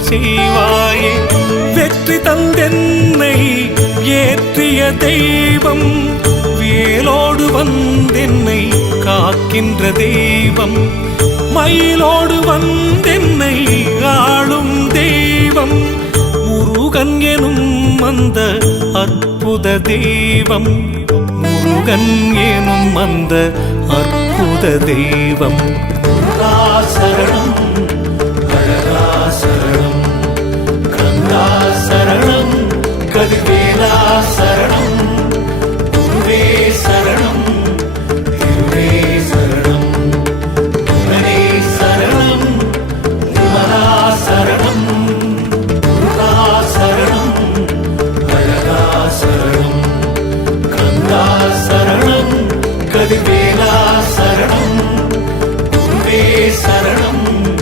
அருள் செய்வாயே. வெற்றி தந்தென்னை ஏற்றிய தெய்வம், வேலோடு வந்தென்னை காக்கின்ற தெய்வம், மயிலோடு வந்தென்னை ஆளும் தெய்வம், முருகன் எனும் அந்த அற்புத தெய்வம், முருகன் எனும் அந்த அற்புத தெய்வம்.